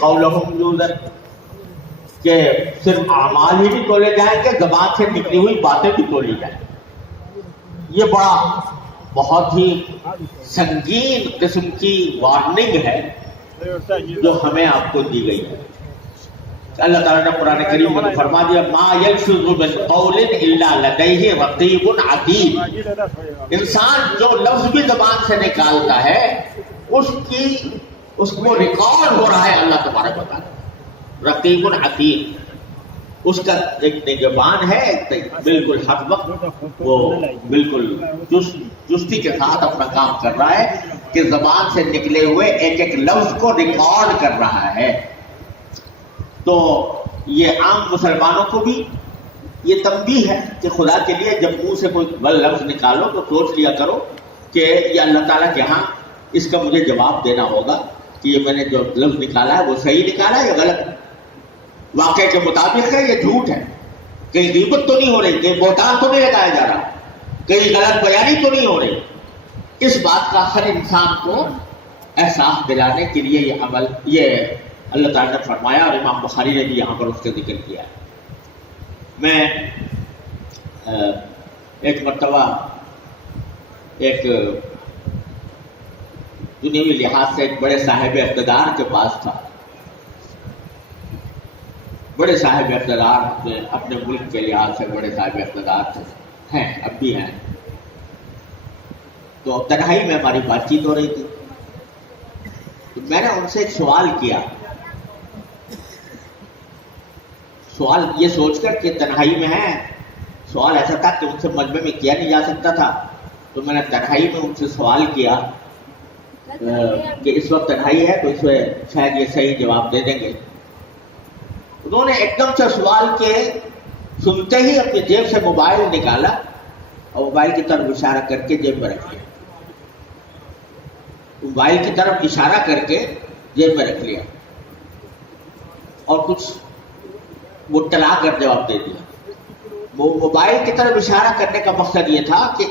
قولہم یوزن، کہ صرف اعمال ہی نہیں تولے جائیں گے، زبان سے نکلی ہوئی باتیں بھی تولی جائیں گی۔ یہ بہت ہی سنگین قسم کی وارننگ ہے جو ہمیں آپ کو دی گئی ہے۔ اللہ تعالیٰ نے قرآن کریم میں فرما دیا ما یلفظ من قول الا لدیہ رقیب عتید، انسان جو لفظ بھی زبان سے نکالتا ہے اس کو ریکارڈ ہو رہا ہے اللہ تبارک و تعالیٰ، رقیب عتید، اس کا ایک نگہبان ہے بالکل ہر وقت، وہ بالکل چستی کے ساتھ اپنا کام کر رہا ہے کہ زبان سے نکلے ہوئے ایک ایک لفظ کو ریکارڈ کر رہا ہے۔ تو یہ عام مسلمانوں کو بھی یہ تنبیہ ہے کہ خدا کے لیے جب منہ سے کوئی غلط لفظ نکالو تو سوچ لیا کرو کہ یہ اللہ تعالیٰ کے ہاں اس کا مجھے جواب دینا ہوگا کہ یہ میں نے جو لفظ نکالا ہے وہ صحیح نکالا ہے یا غلط، واقعے کے مطابق ہے یا جھوٹ ہے، کہیں غیبت تو نہیں ہو رہی، کہیں بہتان تو نہیں لگایا جا رہا، کہیں غلط بیانی تو نہیں ہو رہی۔ اس بات کا ہر انسان کو احساس دلانے کے لیے یہ عمل یہ اللہ تعالیٰ نے فرمایا، اور امام بخاری نے بھی یہاں پر اس کا ذکر کیا ہے۔ میں ایک مرتبہ ایک دنیاوی لحاظ سے ایک بڑے صاحب اقتدار کے پاس تھا، بڑے صاحب اقتدار اپنے ملک کے لحاظ سے بڑے صاحب اقتدار تھے، ہیں اب بھی ہیں۔ تو تنہائی میں ہماری بات چیت ہو رہی تھی، تو میں نے ان سے ایک سوال کیا، سوال یہ سوچ کر کہ تنہائی میں ہے، سوال ایسا تھا کہ ان سے مجمع میں کیا نہیں جا سکتا تھا، تو میں نے تنہائی میں ان سے سوال کیا کہ اس وقت تنہائی ہے تو اس میں شاید یہ صحیح جواب دے دیں گے۔ انہوں نے ایک دم سے سوال کے سنتے ہی اپنی جیب سے موبائل نکالا اور موبائل کی طرف اشارہ کر کے جیب میں رکھ لیا، موبائل کی طرف اشارہ کر کے جیب میں رکھ لیا اور کچھ مطلع کر جواب دے دیا۔ وہ موبائل کی طرف اشارہ کرنے کا مقصد یہ تھا کہ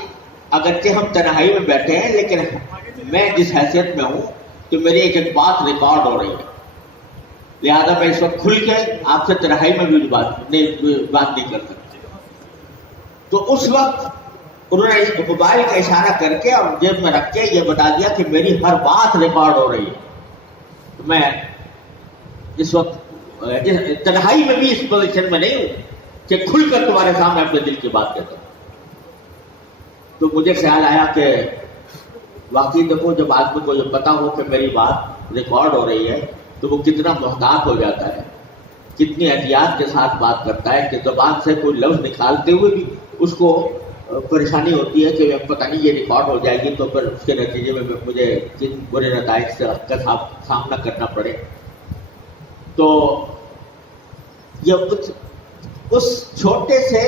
اگرچہ ہم تنہائی میں بیٹھے ہیں لیکن میں جس حیثیت میں ہوں تو میری ایک ایک بات ریکارڈ ہو رہی ہے، لہذا میں اس وقت کھل کے آپ سے تنہائی میں بھی بات نہیں کر سکتا۔ تو اس وقت انہوں نے موبائل کا اشارہ کر کے اور جیب میں رکھ کے یہ بتا دیا کہ میری ہر بات ریکارڈ ہو رہی ہے۔ تو میں اس وقت تنہائی میں بھی اس پوزیشن میں نہیں ہوں کہ کھل کر تمہارے سامنے اپنے دل کی بات کہتا ہوں۔ تو مجھے خیال آیا کہ واقعی دیکھو جب آدمی کو یہ پتا ہو کہ میری بات ریکارڈ ہو رہی ہے تو وہ کتنا محتاط ہو جاتا ہے، کتنی احتیاط کے ساتھ بات کرتا ہے کہ زبان سے کوئی لفظ نکالتے ہوئے بھی اس کو پریشانی ہوتی ہے کہ پتہ نہیں یہ ریکارڈ ہو جائے گی تو پھر اس کے نتیجے میں مجھے کن برے نتائج سے سامنا کرنا پڑے۔ تو یہ اس چھوٹے سے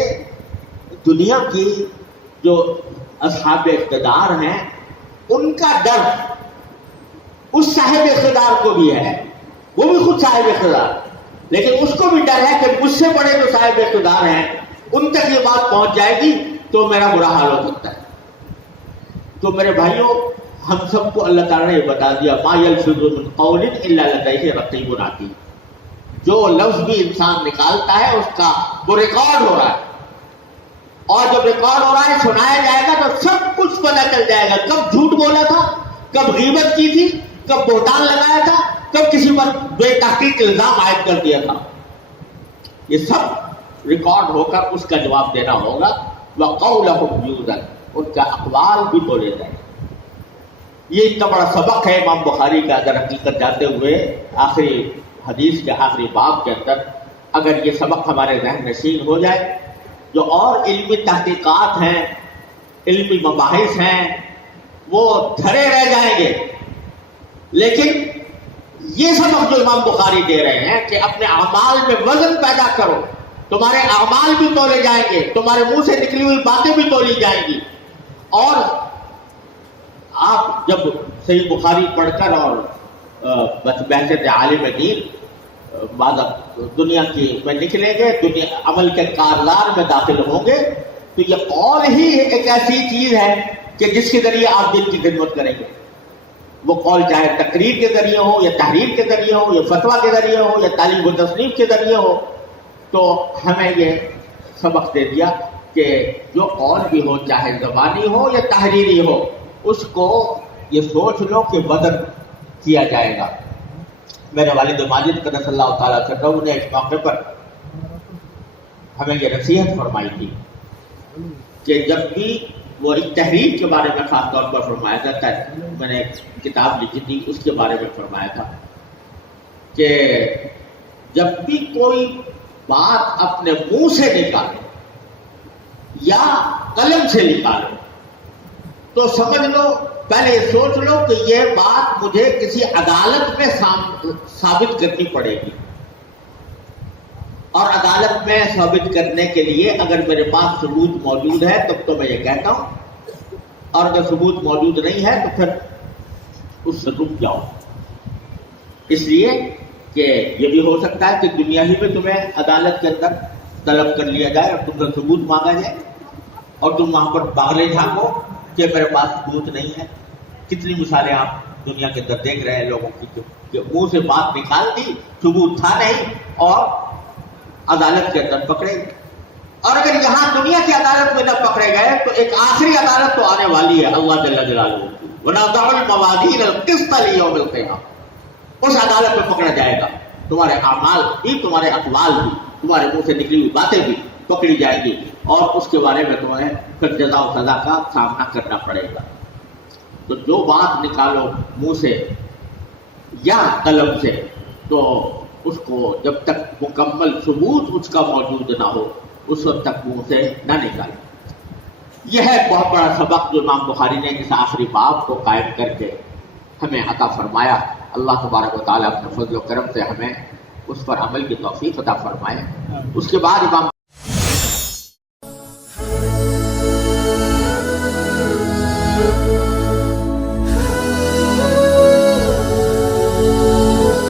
دنیا کی جو اصحاب اقتدار ہیں ان کا ڈر اس صاحب اقتدار کو بھی ہے، وہ بھی خود صاحب اقتدار، لیکن اس کو بھی ڈر ہے کہ مجھ سے بڑے جو صاحب اقتدار ہیں ان تک یہ بات پہنچ جائے گی تو میرا برا حال ہو سکتا ہے۔ تو میرے بھائیوں، ہم سب کو اللہ تعالیٰ نے یہ بتا دیا ما یلفظ من قول الا لدیہ رقیب عتید، جو لفظ بھی انسان نکالتا ہے اس کا وہ ریکارڈ ہو رہا ہے، اور جب ریکارڈ ہو رہا ہے سنایا جائے گا تو سب کچھ پتہ چل جائے گا، کب جھوٹ بولا تھا، کب غیبت کی تھی، کب بہتان لگایا تھا، کب کسی پر بے تحقیق الزام عائد کر دیا تھا، یہ سب ریکارڈ ہو کر اس کا جواب دینا ہوگا۔ وَقَوْلَهُمْ يُوزَنْ، ان کا اقوال بھی بولے جائیں۔ یہ اتنا بڑا سبق ہے امام بخاری کا، اگر حقیقت جاتے ہوئے آخری حدیث کے آخری باب کے اندر اگر یہ سبق ہمارے ذہن نشین ہو جائے، جو اور علمی تحقیقات ہیں، علمی مباحث ہیں، وہ دھرے رہ جائیں گے، لیکن یہ سبق جو امام بخاری دے رہے ہیں کہ اپنے اعمال میں وزن پیدا کرو، تمہارے اعمال بھی تولے جائیں گے، تمہارے منہ سے نکلی ہوئی باتیں بھی تولی جائیں گی، اور آپ جب صحیح بخاری پڑھ کر اور بحثیت عالم دین بعد دنیا کی میں نکلیں گے، دنیا عمل کے کارزار میں داخل ہوں گے، تو یہ اور ہی ایک ایسی چیز ہے کہ جس کے ذریعے آپ دین کی خدمت کریں گے۔ وہ قول چاہے تقریر کے ذریعے ہو یا تحریر کے ذریعے ہو یا فتویٰ کے ذریعے ہو یا تعلیم و تصنیف کے ذریعے ہو، تو ہمیں یہ سبق دے دیا کہ جو قول بھی ہو چاہے زبانی ہو یا تحریری ہو، اس کو یہ سوچ لو کہ وزن کیا جائے گا۔ میرے والد ماجد قدس اللہ تعالیٰ عنہ نے اس موقع پر ہمیں یہ نصیحت فرمائی تھی کہ جب بھی وہ ایک تحریر کے بارے میں خاص طور پر فرمایا جاتا ہے، میں نے ایک کتاب لکھی تھی اس کے بارے میں فرمایا تھا کہ جب بھی کوئی بات اپنے منہ سے نکالو یا قلم سے نکالو تو سمجھ لو، پہلے یہ سوچ لو کہ یہ بات مجھے کسی عدالت میں ثابت کرنی پڑے گی، اور عدالت میں ثابت کرنے کے لیے اگر میرے پاس ثبوت موجود ہے تب تو میں یہ کہتا ہوں، اور اگر ثبوت موجود نہیں ہے تو پھر اس سے رک جاؤ۔ اس لیے کہ یہ بھی ہو سکتا ہے کہ دنیا ہی میں تمہیں عدالت کے اندر طلب کر لیا جائے اور تم سے ثبوت مانگا جائے اور تم وہاں پر پاگلے جھانکو کہ میرے پاس ثبوت نہیں ہے۔ کتنی مثالیں آپ دنیا کے اندر دیکھ رہے ہیں لوگوں کی کہ منہ سے بات نکال دی، ثبوت تھا نہیں اور عدالت کے اندر پکڑے گئے۔ اور اگر یہاں دنیا کی عدالت میں نہ پکڑے گئے تو ایک آخری عدالت تو آنے والی ہے اللہ جل جلالہ، وَنَضَعُ الْمَوَازِينَ الْقِسْطَ لِيَوْمِ الْقِيَامَةِ۔ اس عدالت میں پکڑا جائے گا، تمہارے اعمال بھی، تمہارے اقوال بھی، تمہارے منہ سے نکلی ہوئی باتیں بھی پکڑی جائیں گی، اور اس کے بارے میں تمہیں پھر جزا و سزا کا سامنا کرنا پڑے گا۔ تو جو بات نکالو منہ سے یا قلم سے، تو اس کو جب تک مکمل ثبوت اس کا موجود نہ ہو اس وقت تک منہ سے نہ نکالیں۔ یہ ہے بہت بڑا سبق جو امام بخاری نے اس آخری باب کو قائم کر کے ہمیں عطا فرمایا۔ اللہ تبارک و تعالیٰ اپنے فضل و کرم سے ہمیں اس پر عمل کی توفیق عطا فرمائے۔ اس کے بعد امام